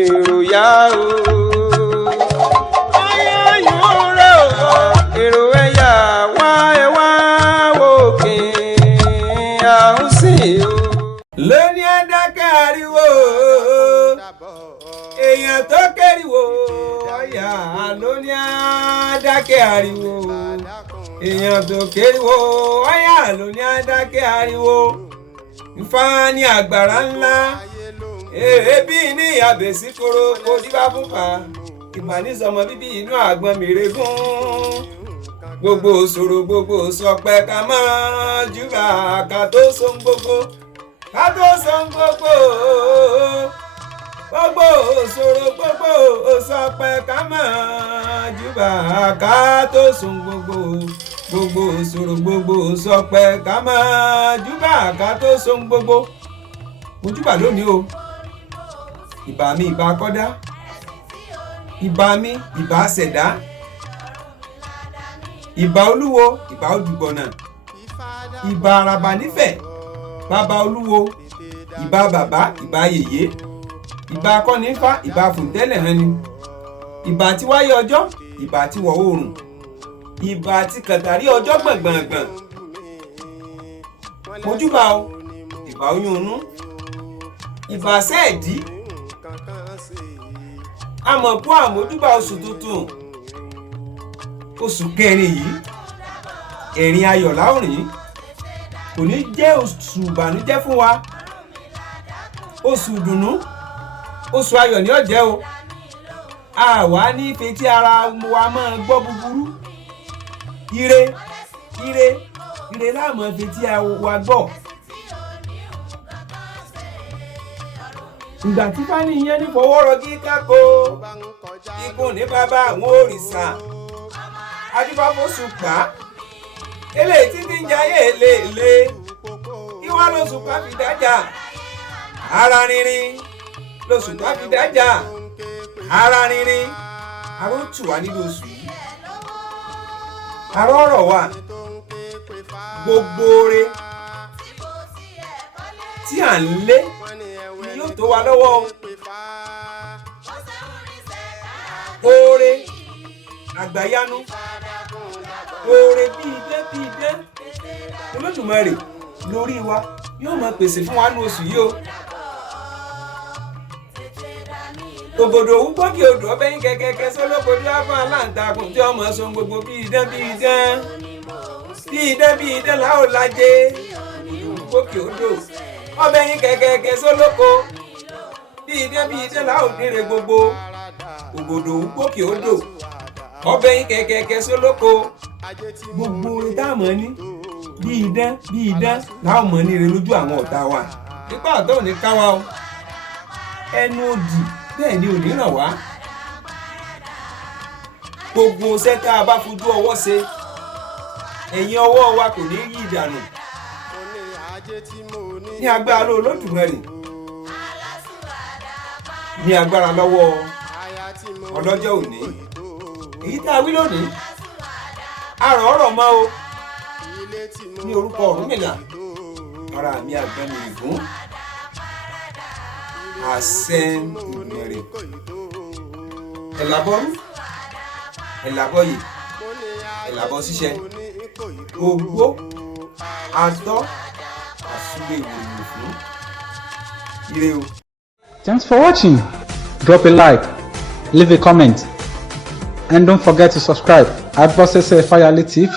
èrò yá o. Ìwúre o, èrò ẹ̀yà wá ẹ wá òkè àhúnsìn o. Lóní adákẹ́ ariwo èèyàn tó kẹ́rìwò ọ̀yà lóní adákẹ́ ariwo èèyàn tó kẹ́rìwò ọ̀yà lóní adákẹ́ ariwo. Ifá ní àgbàrá ńlá èébì ní àbèsí koro kò díbá fúnpa ìbánisọmọ bíbí inú àgbọn mèrè fún gbogbo òṣòro gbogbo sọpẹ ká máa júbà ká tó so gbogbo ká tó so gbogbo gbogbo òṣòro gbogbo sọpẹ ká máa júbà ká tó so gbogbo gbogbo òṣòro gbogbo sọpẹ ká máa júbà ká tó so gbogbo. Mo júbà lónìí o, ìbà mi ìbà kọ́dá, ìbà mi ìbà ṣẹ̀dá, ìbà olúwo ìbà odùgbọ̀nà, ìbà àràbà nífẹ̀ bàbá olúwo, ìbà bàbá ìbà yèyé, ìbà akọ́nifá ìbà fùntẹ́lẹ̀ hàn ni, ìbà tí wáyé ọjọ́ ìbà tí wọ̀ oòrùn, ìbà tí kàtàrí ọjọ́ gbọ̀ngbọ̀ngbọ̀n. Mo júbà o, ìbà oyún inú, ìbà sẹ́ẹ̀dí, àmọ̀kú àmójúbà oṣù tuntun, oṣù kẹrin yìí ẹ̀rín ayọ̀ láòrìn kò ní jẹ́ oṣù ìbànújẹ́ fún wa, oṣù ìdùnnú oṣù ayọ̀ ni ó jẹ́ o. Àwa ní fetí ara wa máa gbọ́ búburú, ire ire ire láàmú fetí wa gbọ́. Ìgbà tí fani yẹn ní fọwọ́rọ̀ kí kákó ikùn ní bàbá àwọn òrìṣà adífáfóṣù pa eléyìí títí ń jayé léèlé kí wá lóṣù pa fi dájà ara rinrin lóṣù pa fi dájà ara rinrin àrò tù wá nínú oṣù yìí àrò ọ̀rọ̀ wa gbogbo re tí à ń lé ni yóò tó wa lọ́wọ́ oore àgbàyanu oore bí idẹ Olódùmarè lórí wa yóò máa pèsè fún wa ní oṣù yìí o. Ògòdò òwú gbọ́kì odò ọbẹ̀ yín kẹ̀kẹ́kẹ́ sólókòdú afọ aláǹtakùn tí ọmọ sọ gbogbo bí idán láò lájẹ gbọ́kì odò ọbẹ̀ yín kẹ̀kẹ́kẹ́ sólókò bí idán láò níre gbogbo. Ògòdò òwú gbọ́kì odò ọbẹ̀ yín kẹ̀kẹ́kẹ́ sólókò gbogbo orin táàmù ní bí idán láò mọ̀ níre lójú àwọn ọ̀tá wa. Nípa ọ̀tọ̀ ò ní ká wa o, ẹnu òdì bẹ́ẹ̀ ni ò ní ràn wá. Gbogbo iṣẹ́ tá a bá fojú ọwọ́ ṣe ẹ̀yìn ọwọ́ wa kò ní yí ìdànù. Ní agbára Olódùmarè, ní agbára lọ́wọ́ ọlọ́jọ́ òní, èyí tá a wí lónìí àrọ̀ ọ̀rọ̀ mọ́ o. Ní orúkọ Ọ̀rúnmìlà ara mi àgbẹ̀mí ìgún àṣẹ Ìwúre ẹ̀làbọ́rú ẹ̀làbọ́yè ẹ̀làbọ́ ṣíṣẹ́ ògbó àtọ́ àṣùgbé ìwòrán fún ire o. Thanks for watching. Drop a like, leave a comment, and don't forget to subscribe at Bose Fayale TV.